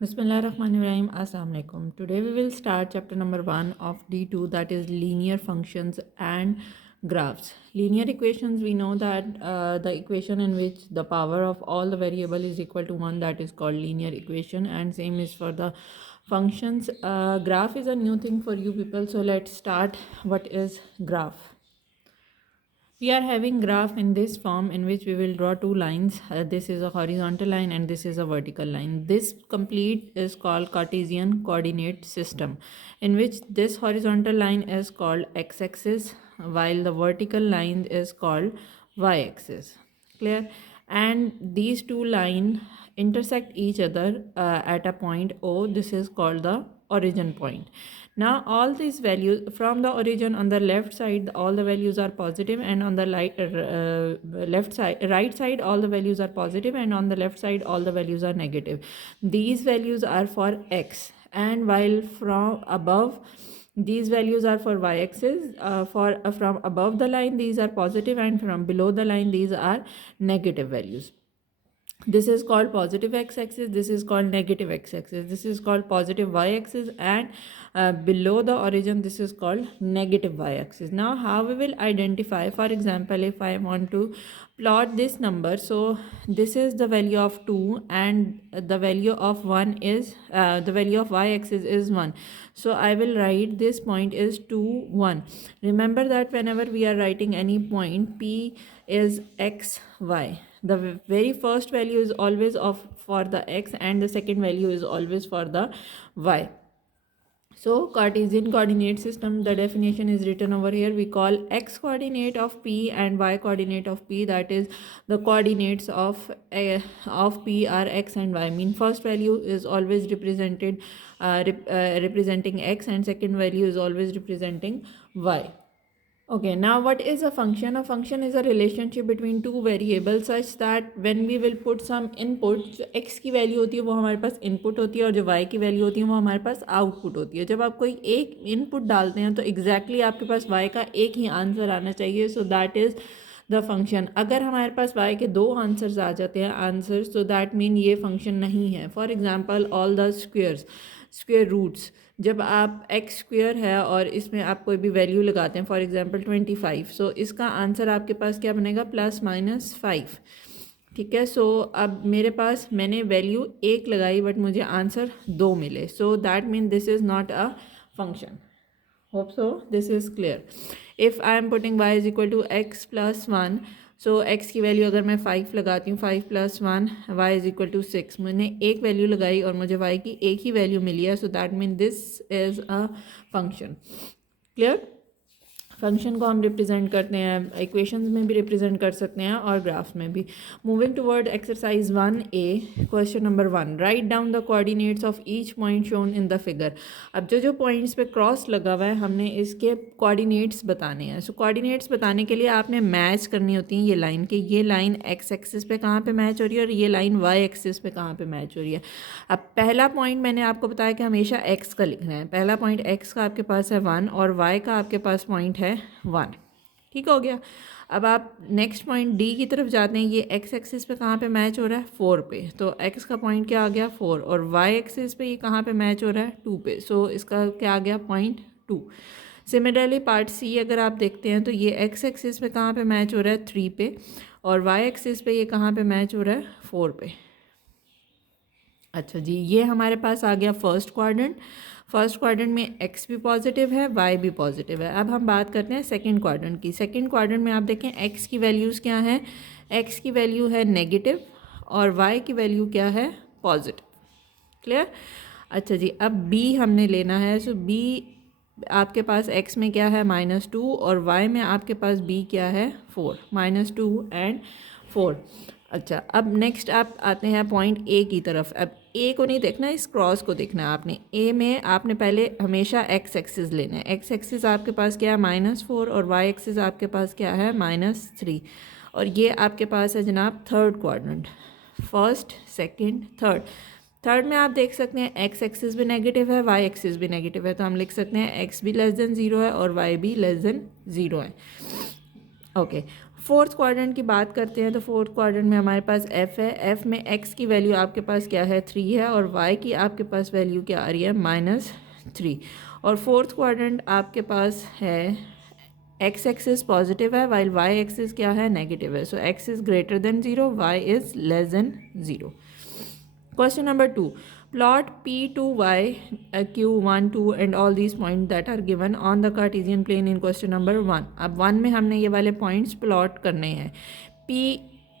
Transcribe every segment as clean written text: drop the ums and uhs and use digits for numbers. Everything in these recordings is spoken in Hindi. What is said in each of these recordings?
Bismillahirrahmanirrahim. Assalamu alaikum. Today we will start chapter number 1 of D2, that is linear functions and graphs. Linear equations, we know that the equation in which the power of all the variable is equal to 1, that is called linear equation, and same is for the functions. Graph is a new thing for you people, so let's start. What is graph? We are having graph in this form in which we will draw two lines. This is a horizontal line and this is a vertical line. This complete is called Cartesian coordinate system, in which this horizontal line is called x-axis while the vertical line is called y-axis. Clear? And these two lines intersect each other at a point O. This is called the origin point. Now all these values from the origin on the left side, all the values are positive, and on the left side, right side, all the values are positive, and on the left side all the values are negative. These values are for x, and while from above these values are for y-axis. From above the line these are positive, and from below the line these are negative values. This is called positive x-axis, this is called negative x-axis, this is called positive y-axis, and below the origin this is called negative y-axis. Now how we will identify, for example, if I want to plot this number, so this is the value of 2 and the value of 1 is the value of y-axis is 1, so I will write this point is 2 1. Remember that whenever we are writing any point, P is x y, the very first value is always of for the x and the second value is always for the y. So Cartesian coordinate system, the definition is written over here. We call x coordinate of P and y coordinate of P, that is the coordinates of P are x and y. Mean first value is always represented representing x, and second value is always representing y. Okay, now what is a function? A function is a relationship between two variables such that when we will put some input, जो x की वैल्यू होती है वो हमारे पास इनपुट होती है और जो y की वैल्यू होती है वो हमारे पास आउटपुट होती है. जब आप कोई एक इनपुट डालते हैं तो एग्जैक्टली आपके पास y का एक ही आंसर आना चाहिए, so that is the function. अगर हमारे पास y के दो आंसर्स आ जाते हैं आंसर्स, तो दैट मीन ये फंक्शन नहीं है. For example all the square roots, जब आप एक्स स्क्वेयर है और इसमें आप कोई भी वैल्यू लगाते हैं, फॉर एग्जांपल 25, सो इसका आंसर आपके पास क्या बनेगा, +-5. ठीक है, सो अब मेरे पास मैंने वैल्यू 1 लगाई बट मुझे आंसर 2 मिले, so that mean this is not a function. Hope so this is clear. If I am putting y is equal to x + 1, so x की वैल्यू अगर मैं 5 लगाती हूँ, 5 + 1 y इज इक्वल टू 6, मैंने एक वैल्यू लगाई और मुझे y की एक ही वैल्यू मिली है, सो that mean this is a function. Clear? Function को हम रिप्रेजेंट करते हैं, इक्वेशंस में भी रिप्रेजेंट कर सकते हैं और ग्राफ्स में भी. Moving toward exercise 1A, question number 1, write down the coordinates of each point shown in the figure. अब जो पॉइंट्स पे क्रॉस लगा हुआ है हमने इसके कोऑर्डिनेट्स बताने हैं. सो कोऑर्डिनेट्स बताने के लिए आपने मैच करनी होती हैं ये लाइन के, ये लाइन एक्स एक्सिस पे कहाँ पे मैच हो रही है और ये लाइन वाई एक्सिस पे कहाँ पे मैच हो रही है. अब पहला पॉइंट मैंने आपको बताया कि हमेशा एक्स का लिखना है. पहला पॉइंट एक्स का आपके पास है 1 और वाई का आपके पास पॉइंट है 1. ठीक हो गया. अब आप नेक्स्ट पॉइंट डी की तरफ जाते हैं, ये एक्स एक्सिस पे कहाँ पे मैच हो रहा है, 4 पे, तो एक्स का पॉइंट क्या आ गया 4, और वाई एक्सिस पे ये कहाँ पे मैच हो रहा है 2 पे, सो इसका क्या आ गया पॉइंट 2. सिमिलरली पार्ट सी अगर आप देखते हैं तो ये एक्स एक्सिस पे कहाँ पे मैच हो रहा है 3 पे, और वाई एक्सिस पे ये कहाँ पे मैच हो रहा है 4 पे. अच्छा जी, ये हमारे पास आ गया फर्स्ट क्वाड्रेंट. फर्स्ट क्वाड्रेंट में एक्स भी पॉजिटिव है, वाई भी पॉजिटिव है. अब हम बात करते हैं सेकंड क्वाड्रेंट की. सेकंड क्वाड्रेंट में आप देखें एक्स की वैल्यूज़ क्या हैं, एक्स की वैल्यू है नेगेटिव और वाई की वैल्यू क्या है पॉजिटिव. क्लियर? अच्छा जी, अब बी हमने लेना है. सो बी आपके पास एक्स में क्या है -2 और वाई में आपके पास बी क्या है 4, -2 एंड 4. अच्छा, अब नेक्स्ट आप आते हैं पॉइंट ए की तरफ. अब ए को नहीं देखना, इस क्रॉस को देखना है आपने. ए में आपने पहले हमेशा एक्स एक्सिस लेना है. एक्स एक्सिस आपके पास क्या है -4 और वाई एक्सिस आपके पास क्या है -3, और ये आपके पास है जनाब third quadrant. First, second, third. Third में आप देख सकते हैं एक्स एक्सिस भी नेगेटिव है, वाई एक्सिस भी नेगेटिव है, तो हम लिख सकते हैं एक्स भी <0 है और वाई भी <0 है. ओके. फोर्थ क्वाड्रेंट की बात करते हैं तो फोर्थ क्वाड्रेंट में हमारे पास एफ़ है। एफ़ में एक्स की वैल्यू आपके पास क्या है 3 है और वाई की आपके पास वैल्यू क्या आ रही है -3। और फोर्थ क्वाड्रेंट आपके पास है एक्स एक्सिस पॉजिटिव है वाइल वाई एक्सिस क्या है नेगेटिव है। So x is greater than 0, y is less than 0। Question number 2. Plot P to Y, Q 1, 2 and all these points that are given on the Cartesian plane in question number 1. अब 1 में हमने ये वाले पॉइंट्स प्लॉट करने हैं। P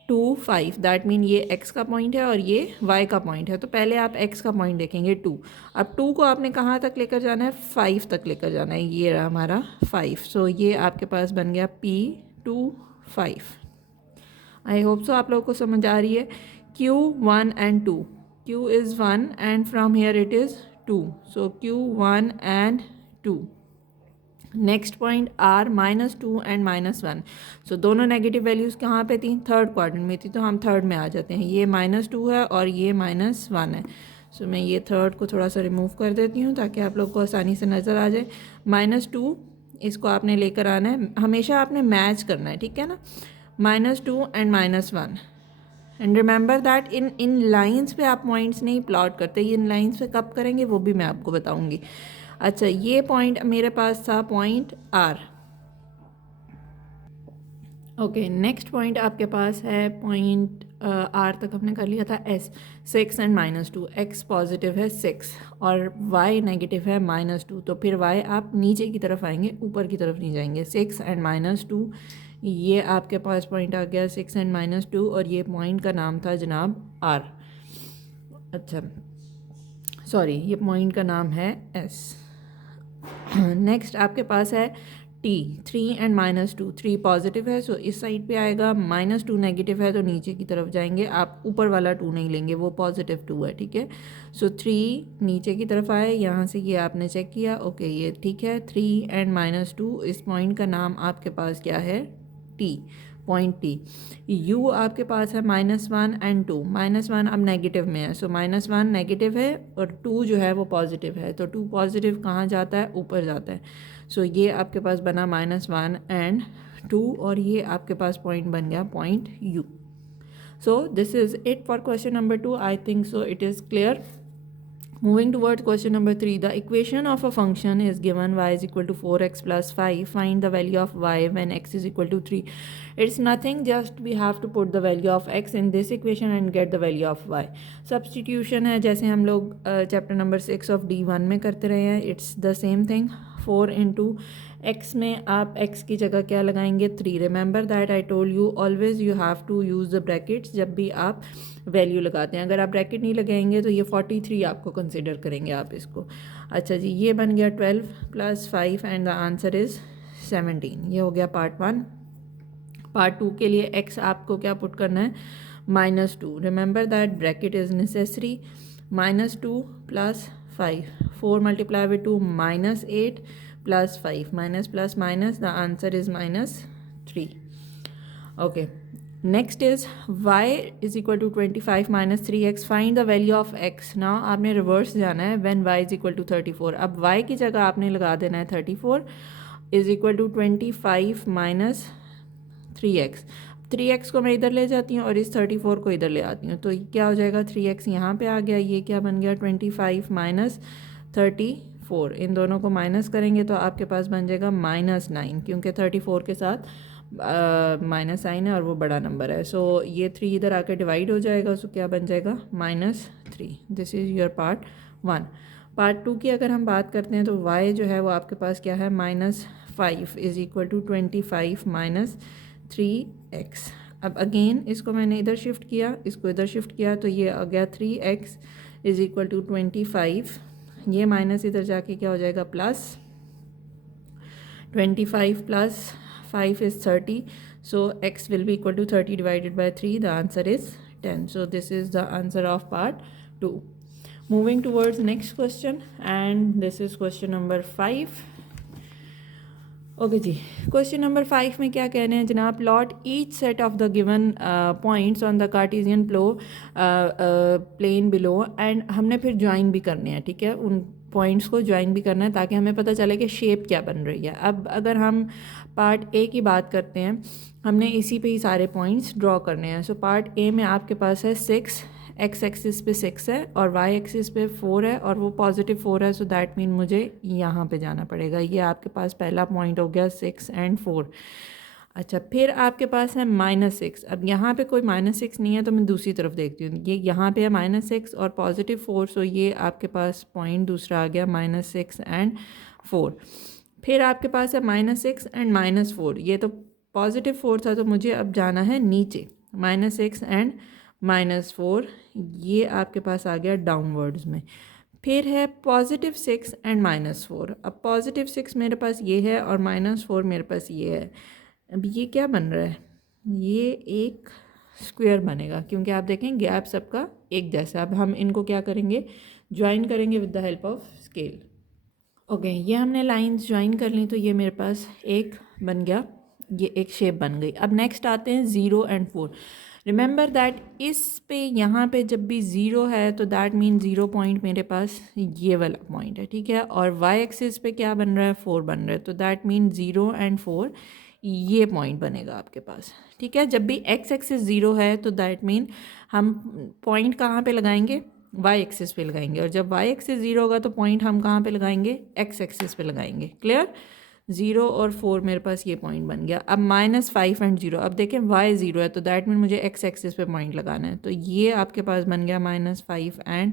2 5 दैट मीन ये x का पॉइंट है और ये y का पॉइंट है। तो पहले आप x का पॉइंट देखेंगे 2। अब 2 को आपने कहाँ तक लेकर जाना है 5 तक लेकर जाना है। ये रहा हमारा 5। सो ये आपके पास बन गया P 2 5। आई होप सो आप लोगों को समझ आ रही है। Q 1 and 2. Q is 1 and from here it is 2. So Q 1 and 2. Next point R -2 and -1. सो दोनों नेगेटिव वैल्यूज़ कहाँ पे थी थर्ड क्वाड्रेंट में थी तो हम थर्ड में आ जाते हैं। ये -2 है और ये -1 है। सो मैं ये थर्ड को थोड़ा सा रिमूव कर देती हूँ ताकि आप लोग को आसानी से नज़र आ जाए। -2 इसको आपने लेकर आना है, हमेशा आपने मैच करना है, ठीक है ना। -2 and -1 and remember that in lines पे आप पॉइंट्स नहीं प्लॉट करते, इन लाइंस पे कब करेंगे वो भी मैं आपको बताऊंगी। अच्छा ये पॉइंट मेरे पास था point R. Okay next point आपके पास है पॉइंट आर तक हमने कर लिया था एस 6 and -2। एक्स पॉजिटिव है 6 और वाई नेगेटिव है -2। तो फिर वाई आप नीचे की तरफ आएंगे, ऊपर की तरफ नहीं जाएंगे। 6 and -2 ये आपके पास पॉइंट आ गया 6 and -2 और ये पॉइंट का नाम था जनाब आर। अच्छा सॉरी ये पॉइंट का नाम है एस। नेक्स्ट आपके पास है टी 3 and -2। 3 पॉजिटिव है सो इस साइड पे आएगा, -2 नेगेटिव है तो नीचे की तरफ जाएंगे। आप ऊपर वाला 2 नहीं लेंगे, वो पॉजिटिव 2 है, ठीक है। सो 3 नीचे की तरफ आए, यहाँ से ये आपने चेक किया, ओके ये ठीक है। 3 and -2 इस पॉइंट का नाम आपके पास क्या है टी, पॉइंट टी। यू आपके पास है -1 and 2। -1 अब नेगेटिव में है सो -1 नेगेटिव है और 2 जो है वो पॉजिटिव है। तो 2 पॉजिटिव कहाँ जाता है ऊपर जाता है। सो ये आपके पास बना -1 and 2 और ये आपके पास पॉइंट बन गया point you. So this is it for question number 2। I think so it is clear. Moving towards question number 3, the equation of a function is given y is equal to 4x plus 5. Find the value of y when x is equal to 3. It's nothing, just we have to put the value of x in this equation and get the value of y. Substitution है जैसे हम लोग चैप्टर नंबर 6 ऑफ D1 में करते रहे हैं। It's the same thing. 4 into x में आप x की जगह क्या लगाएंगे 3। Remember that I told you always you have to use the brackets जब भी आप वैल्यू लगाते हैं। अगर आप ब्रैकेट नहीं लगाएंगे तो ये 43 आपको कंसिडर करेंगे आप इसको। अच्छा जी ये बन गया 12 + 5 एंड द आंसर इज़ 17। ये हो गया पार्ट 1। पार्ट 2 के लिए x आपको क्या पुट करना है -2। Remember that bracket is necessary. -2 + 5 4 × 2 -8 + 5 -+- the answer is -3। okay next is y is equal to 25 - 3x। find the value of x। now आपने रिवर्स जाना है when y is equal to 34। अब y की जगह आपने लगा देना है 34 is equal to 25 - 3x। 3x को मैं इधर ले जाती हूँ और इस 34 को इधर ले आती हूँ तो क्या हो जाएगा 3x यहाँ पे आ गया। ये क्या बन गया 25 - 34। इन दोनों को माइनस करेंगे तो आपके पास बन जाएगा -9 क्योंकि 34 के साथ माइनस साइन है और वो बड़ा नंबर है। सो ये 3 इधर आकर डिवाइड हो जाएगा सो क्या बन जाएगा -3। This is your part 1। Part 2 की अगर हम बात करते हैं तो y जो है वो आपके पास क्या है -5 इज़ इक्वल टू 25 - 3x। अब अगेन इसको मैंने इधर शिफ्ट किया, इसको इधर शिफ्ट किया तो ये आ गया 3x इज़ इक्वल टू 25। ये माइनस इधर जाके क्या हो जाएगा plus. 25 + 5 is 30 so x will be equal to 30 divided by 3। the answer is 10। so this is the answer of part 2। moving towards next question and this is question number 5। Okay जी क्वेश्चन नंबर 5 में क्या कह रहे हैं जनाब plot each set of the given points on the Cartesian plane below and हमने फिर ज्वाइन भी करने हैं, ठीक है। उन पॉइंट्स को ज्वाइन भी करना है ताकि हमें पता चले कि शेप क्या बन रही है। अब अगर हम पार्ट ए की बात करते हैं, हमने इसी पे ही सारे पॉइंट्स ड्रॉ करने हैं। सो पार्ट ए में आपके पास है 6, एक्स एक्सिस पे 6 है और वाई एक्सिस पे 4 है और वो पॉजिटिव 4 है। सो दैट मीन मुझे यहाँ पे जाना पड़ेगा। ये आपके पास पहला पॉइंट हो गया 6 एंड 4। अच्छा, फिर आपके पास है -6। अब यहाँ पे कोई -6 नहीं है तो मैं दूसरी तरफ देखती हूँ। ये यहाँ पे है -6 और पॉजिटिव 4। सो ये आपके पास पॉइंट दूसरा आ गया -6 एंड 4। फिर आपके पास है -6 एंड -4। ये तो पॉजिटिव 4 था तो मुझे अब जाना है नीचे। -6 एंड -4 ये आपके पास आ गया डाउनवर्ड्स में। फिर है पॉजिटिव 6 एंड -4। अब पॉजिटिव 6 मेरे पास ये है और -4 मेरे पास ये है। अब ये क्या बन रहा है? ये एक स्क्वायर बनेगा क्योंकि आप देखें गैप सबका एक जैसा। अब हम इनको क्या करेंगे? ज्वाइन करेंगे with the help of scale. Okay, ये हमने लाइंस ज्वाइन कर ली तो ये मेरे पास एक बन गया, ये एक शेप बन गई। अब नेक्स्ट आते हैं 0 एंड 4। रिमेंबर दैट इस पे यहाँ पे जब भी 0 है तो दैट मीन 0 पॉइंट मेरे पास ये वाला पॉइंट है, ठीक है। और वाई एक्सिस पे क्या बन रहा है? 4 बन रहा है तो दैट मीन 0 एंड 4 ये पॉइंट बनेगा आपके पास, ठीक है। जब भी एक्स एक्सिस 0 है तो दैट मीन हम पॉइंट कहाँ पे लगाएंगे? वाई एक्सिस पे लगाएंगे। और जब वाई एक्सिस 0 होगा तो पॉइंट हम कहाँ पे लगाएंगे? एक्स एक्सिस पे लगाएंगे। क्लियर? 0 और 4 मेरे पास ये पॉइंट बन गया। अब -5 एंड 0। अब देखें वाई 0 है तो दैट मीन मुझे एक्स एक्सिस पे पॉइंट लगाना है तो ये आपके पास बन गया -5 एंड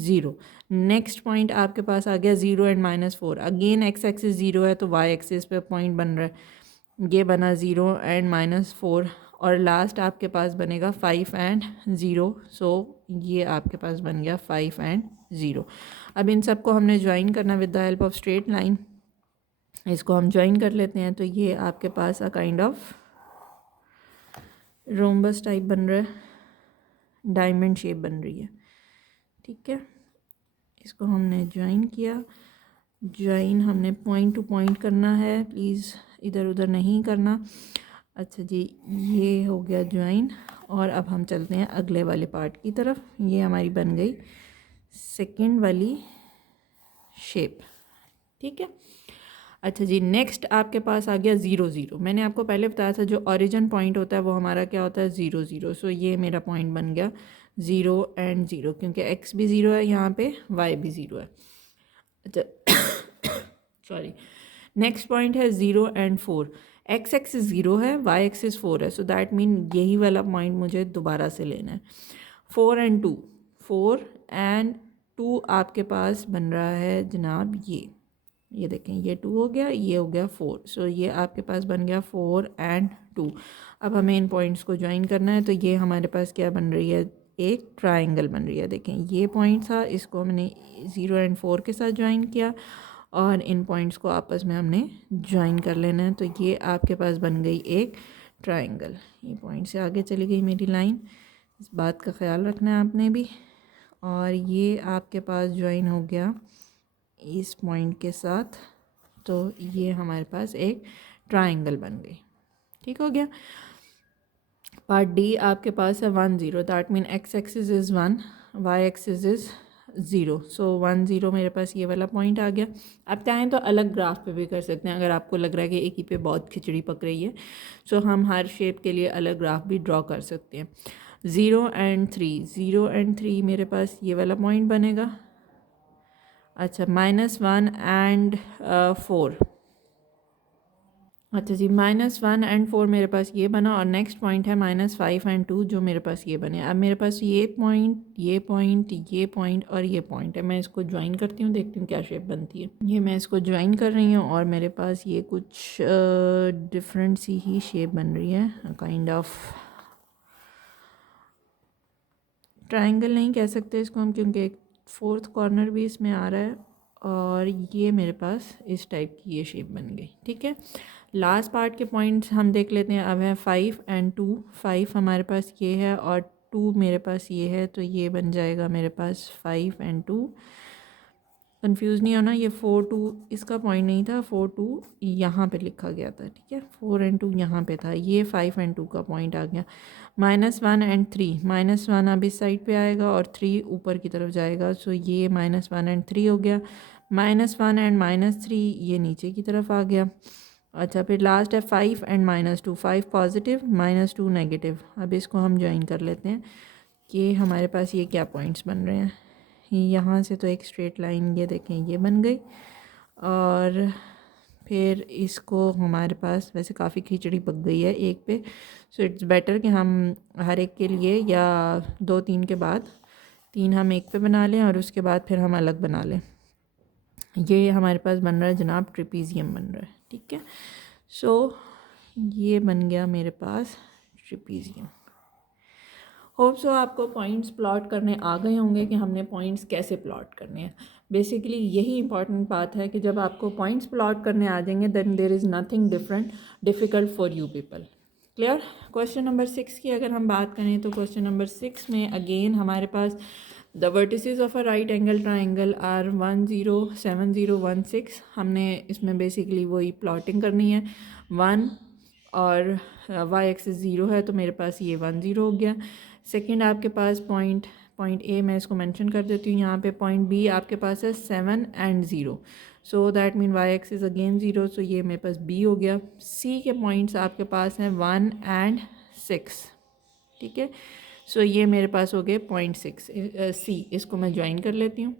0। नेक्स्ट पॉइंट आपके पास आ गया 0 एंड -4। अगेन एक्स एक्सिस 0 है तो वाई एक्सिस पे पॉइंट बन रहा है, ये बना 0 एंड -4। और लास्ट आपके पास बनेगा 5 एंड 0। सो ये आपके पास बन गया 5 एंड 0। अब इन सबको हमने ज्वाइन करना with the help of straight line. इसको हम ज्वाइन कर लेते हैं तो ये आपके पास a kind of rhombus type बन रहा है, डायमंड शेप बन रही है, ठीक है। इसको हमने ज्वाइन किया। ज्वाइन हमने पॉइंट टू पॉइंट करना है, प्लीज़ इधर उधर नहीं करना। अच्छा जी, ये हो गया ज्वाइन। और अब हम चलते हैं अगले वाले पार्ट की तरफ। ये हमारी बन गई सेकंड वाली शेप, ठीक है। अच्छा जी, नेक्स्ट आपके पास आ गया 0 0। मैंने आपको पहले बताया था जो ओरिजिन पॉइंट होता है वो हमारा क्या होता है? 0 0। सो ये मेरा पॉइंट बन गया 0 एंड 0 क्योंकि x भी 0 है यहाँ पे, y भी 0 है। अच्छा सॉरी, नेक्स्ट पॉइंट है 0 एंड 4। एक्स एक्सिस 0 है, वाई एक्सिस 4 है। सो दैट मीन यही वाला पॉइंट मुझे दोबारा से लेना है। 4 एंड 2, 4 एंड 2 आपके पास बन रहा है जनाब ये देखें, ये 2 हो गया, ये हो गया 4। सो ये आपके पास बन गया 4 एंड 2। अब हमें इन पॉइंट्स को ज्वाइन करना है तो ये हमारे पास क्या बन रही है? एक ट्राइंगल बन रही है। देखें ये पॉइंट था, इसको हमने 0 एंड 4 के साथ ज्वाइन किया और इन पॉइंट्स को आपस में हमने ज्वाइन कर लेना है तो ये आपके पास बन गई एक ट्राइंगल। ये पॉइंट से आगे चली गई मेरी लाइन, इस बात का ख्याल रखना है आपने भी। और ये आपके पास ज्वाइन हो गया इस पॉइंट के साथ तो ये हमारे पास एक ट्राइंगल बन गई, ठीक हो गया। पार्ट डी आपके पास है 1 0। That mean X axis is 1, Y axis is 0। So 1 0 मेरे पास ये वाला पॉइंट आ गया। आप चाहें तो अलग ग्राफ पे भी कर सकते हैं अगर आपको लग रहा है कि एक ही पे बहुत खिचड़ी पक रही है। सो हम हर शेप के लिए अलग ग्राफ भी ड्रॉ कर सकते हैं। 0 एंड 3, 0 एंड 3 मेरे पास ये वाला पॉइंट बनेगा। अच्छा, -1 एंड 4। अच्छा जी, -1 एंड 4 मेरे पास ये बना और नेक्स्ट पॉइंट है -5 एंड 2 जो मेरे पास ये बने। अब मेरे पास ये पॉइंट, ये पॉइंट, ये पॉइंट और ये पॉइंट है। मैं इसको ज्वाइन करती हूँ, देखती हूँ क्या शेप बनती है। ये मैं इसको ज्वाइन कर रही हूँ और मेरे पास ये कुछ डिफरेंट सी ही शेप बन रही है। काइंड ऑफ ट्राइंगल नहीं कह सकते इसको हम क्योंकि एक 4th कॉर्नर भी इसमें आ रहा है। और ये मेरे पास इस टाइप की ये शेप बन गई, ठीक है। लास्ट पार्ट के पॉइंट्स हम देख लेते हैं। अब है 5 एंड 2। 5 हमारे पास ये है और 2 मेरे पास ये है तो ये बन जाएगा मेरे पास 5 एंड 2। कंफ्यूज नहीं होना, ये 4 2 इसका पॉइंट नहीं था, 4 2 यहाँ पे लिखा गया था, ठीक है, 4 और 2 यहाँ पे था, ये 5 और 2 का पॉइंट आ गया। -1 और 3, -1 अब इस साइड पे आएगा और 3 ऊपर की तरफ जाएगा, सो ये -1 और 3 हो गया। -1 और -3 ये नीचे की तरफ आ गया। अच्छा, फिर लास्ट है 5 और -2, 5 पॉजिटिव, -2 नेगेटिव। अब इसको हम ज्वाइन कर लेते हैं कि हमारे पास ये क्या पॉइंट्स बन रहे हैं। यहाँ से तो एक स्ट्रेट लाइन ये देखें ये बन गई, और फिर इसको हमारे पास वैसे काफ़ी खिचड़ी पक गई है एक पे, सो इट्स बेटर कि हम हर एक के लिए या 2-3 के बाद 3 हम एक पे बना लें और उसके बाद फिर हम अलग बना लें। ये हमारे पास बन रहा है जनाब ट्रिपीजियम बन रहा है, ठीक है। सो ये बन गया मेरे पास ट्रिपीजियम। होप सो आपको पॉइंट्स प्लॉट करने आ गए होंगे कि हमने पॉइंट्स कैसे प्लॉट करने हैं। बेसिकली यही इंपॉर्टेंट बात है कि जब आपको पॉइंट्स प्लॉट करने आ जाएंगे then there is nothing difficult for you people. Clear. Question number 6 की अगर हम बात करें तो क्वेश्चन नंबर 6 में अगेन हमारे पास the vertices of a right angle triangle are 1 0 7 0 1 6। हमने इसमें बेसिकली वही प्लॉटिंग करनी है। 1 और वाई एक्सिस 0 है तो मेरे पास ये 1 0 हो गया। सेकंड आपके पास पॉइंट ए मैं इसको मेंशन कर देती हूँ यहाँ पे। पॉइंट बी आपके पास है 7 और 0, so that mean Y axis again 0, so ये मेरे पास बी हो गया। सी के पॉइंट्स आपके पास हैं 1 और 6, ठीक है, सो ये मेरे पास हो गए पॉइंट 6 सी। इसको मैं ज्वाइन कर लेती हूँ।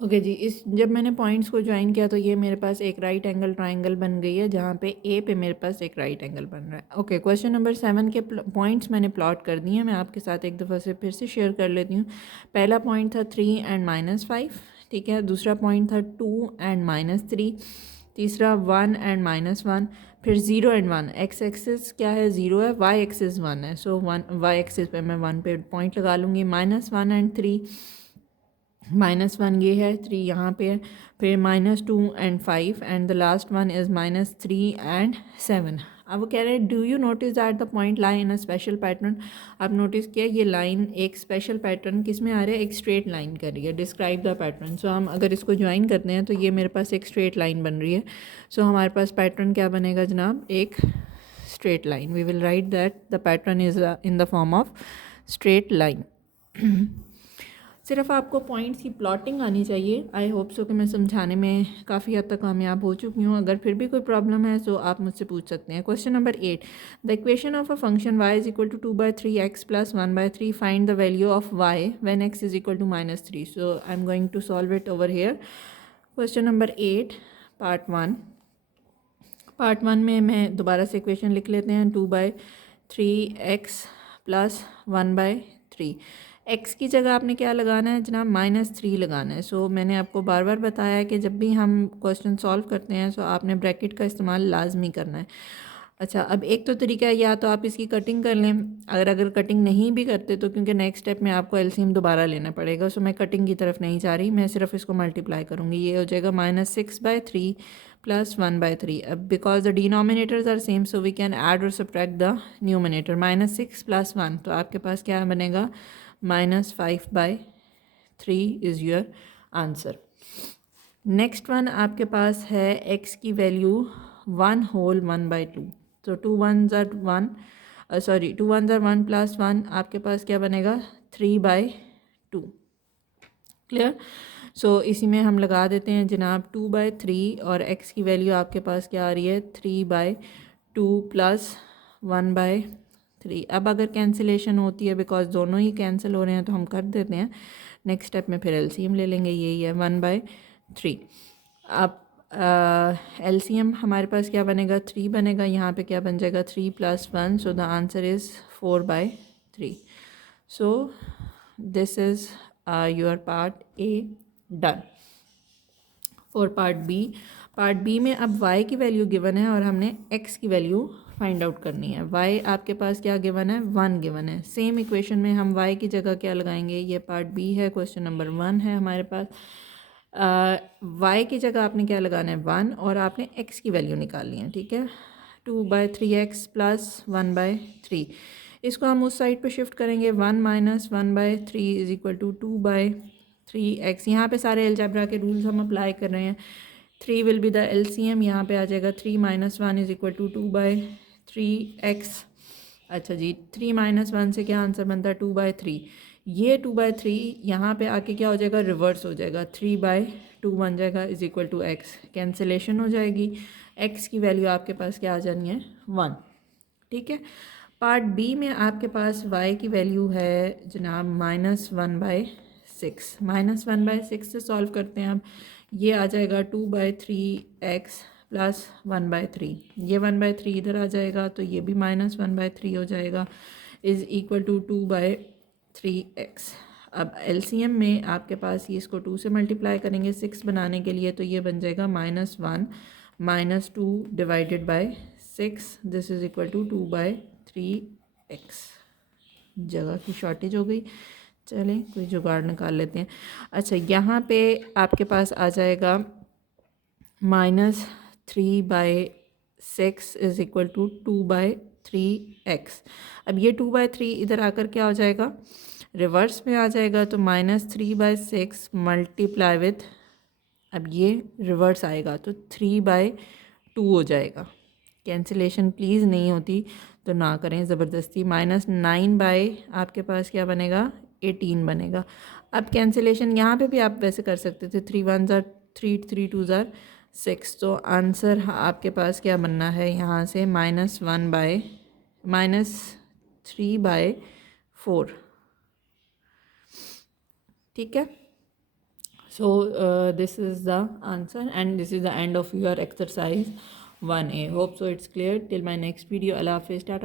ओके जी, इस जब मैंने पॉइंट्स को ज्वाइन किया तो ये मेरे पास एक राइट एंगल ट्राइंगल बन गई है, जहाँ पे ए पे मेरे पास एक राइट एंगल बन रहा है। ओके, क्वेश्चन नंबर 7 के पॉइंट्स मैंने प्लॉट कर दिए हैं। मैं आपके साथ एक दफ़ा से फिर से शेयर कर लेती हूँ। पहला पॉइंट था 3 और -5, ठीक है। दूसरा पॉइंट था 2 और -3। तीसरा 1 और -1। फिर 0 और 1। एक्स एक्सिस क्या है 0 है, वाई एक्सिस 1 है, सो 1 वाई एक्सिस पे मैं 1 पे पॉइंट लगा लूँगी। -1 और 3, -1 ये है, 3 यहाँ पे है। फिर -2 और 5 and the last one is -3 और 7। अब वो कह रहे हैं do you notice that the point line in a special pattern. आप नोटिस किया ये लाइन एक स्पेशल पैटर्न किस में आ रहा है, एक स्ट्रेट लाइन कर रही है। Describe the pattern. सो हम अगर इसको ज्वाइन करते हैं तो ये मेरे पास एक स्ट्रेट लाइन बन रही है। सो हमारे पास पैटर्न क्या बनेगा जनाब, एक straight line. We will write that the pattern is in the form of straight line. सिर्फ आपको पॉइंट्स की प्लॉटिंग आनी चाहिए। आई होप सो कि मैं समझाने में काफ़ी हद तक कामयाब हो चुकी हूँ। अगर फिर भी कोई प्रॉब्लम है तो आप मुझसे पूछ सकते हैं। Question number 8, the equation of a function y is equal to 2/3x + 1/3 find the value of y when x is equal to -3। So I am going to solve it over here. Question number 8 part 1। Part 1 में मैं दोबारा से इक्वेशन लिख लेते हैं। 2/3x + 1/3। एक्स की जगह आपने क्या लगाना है जनाब, -3 लगाना है। सो मैंने आपको बार बार बताया है कि जब भी हम क्वेश्चन सॉल्व करते हैं तो आपने ब्रैकेट का इस्तेमाल लाजमी करना है। अच्छा, अब एक तो तरीका है, या तो आप इसकी कटिंग कर लें। अगर कटिंग नहीं भी करते तो क्योंकि नेक्स्ट स्टेप में आपको एलसीएम दोबारा लेना पड़ेगा, सो मैं कटिंग की तरफ नहीं जा रही, मैं सिर्फ इसको मल्टीप्लाई करूँगी। ये हो जाएगा -6/3 + 1/3। अब because the denominators are same so we can add और सब्ट्रैक्ट द न्यूमिनेटर। -6 + 1, तो आपके पास क्या बनेगा, -5/3 is your answer. Next one आपके पास है x की वैल्यू 1 होल 1/2। तो 2 1s are 1, 2 1s are 1 + 1 आपके पास क्या बनेगा, 3/2। क्लियर। सो इसी में हम लगा देते हैं जनाब 2/3 और x की वैल्यू आपके पास क्या आ रही है, 3/2 + 1/3। अब अगर कैंसिलेशन होती है, बिकॉज दोनों ही कैंसिल हो रहे हैं, तो हम कर देते हैं। नेक्स्ट स्टेप में फिर एलसीएम ले लेंगे, यही है 1/3। अब एलसीएम हमारे पास क्या बनेगा, 3 बनेगा। यहाँ पे क्या बन जाएगा, 3 + 1, so the answer is 4/3। So this is your part A done. For part B में अब y की वैल्यू गिवन है और हमने x की वैल्यू फाइंड आउट करनी है। y आपके पास क्या गिवन है, 1 गिवन है। सेम इक्वेशन में हम y की जगह क्या लगाएंगे, ये पार्ट बी है, क्वेश्चन नंबर 1 है हमारे पास। y की जगह आपने क्या लगाना है, 1, और आपने x की वैल्यू निकालनी है, ठीक है। 2/3x + 1/3। इसको हम उस साइड पे शिफ्ट करेंगे। 1 - 1/3 = 2/3 3x, यहाँ पे सारे अलजेब्रा के रूल्स हम अप्लाई कर रहे हैं। 3 विल बी द LCM, यहाँ पे आ जाएगा 3 - 1 इज इक्वल टू 2/3x। अच्छा जी, 3 - 1 से क्या आंसर बनता है 2/3। ये 2/3 यहाँ पे आके क्या हो जाएगा, रिवर्स हो जाएगा, 3/2 बन जाएगा is equal to x। Cancellation हो जाएगी, x की वैल्यू आपके पास क्या आ जानी है 1। ठीक है। पार्ट बी में आपके पास y की वैल्यू है जनाब -1/6। -1/6 से सॉल्व करते हैं अब। ये आ जाएगा 2/3x प्लस 1/3। ये 1/3 इधर आ जाएगा तो ये भी -1/3 हो जाएगा इज़ इक्वल टू 2/3x। अब LCM में आपके पास ये इसको 2 से मल्टीप्लाई करेंगे 6 बनाने के लिए, तो ये बन जाएगा -1 - 2 divided by 6, this is equal to 2/3x। जगह की शॉर्टेज हो गई, चलें कोई जुगाड़ निकाल लेते हैं। अच्छा, यहाँ पे आपके पास आ जाएगा -3/6 इज़ इक्वल टू 2/3x। अब ये 2/3 इधर आकर क्या हो जाएगा, रिवर्स में आ जाएगा, तो -3/6 मल्टीप्लाई विथ, अब ये रिवर्स आएगा तो 3/2 हो जाएगा। कैंसिलेशन प्लीज़ नहीं होती तो ना करें ज़बरदस्ती। -9 आपके पास क्या बनेगा 18 बनेगा। अब कैंसिलेशन यहाँ पे भी आप वैसे कर सकते थे, 3 1 ज़ार 3, 3 2 ज़ार 6, तो आंसर आपके पास क्या बनना है यहाँ से -3/4। ठीक है। So this is the answer and this is the end of your exercise 1A. Hope so it's clear. Till my next video. Allah Hafiz. Tata.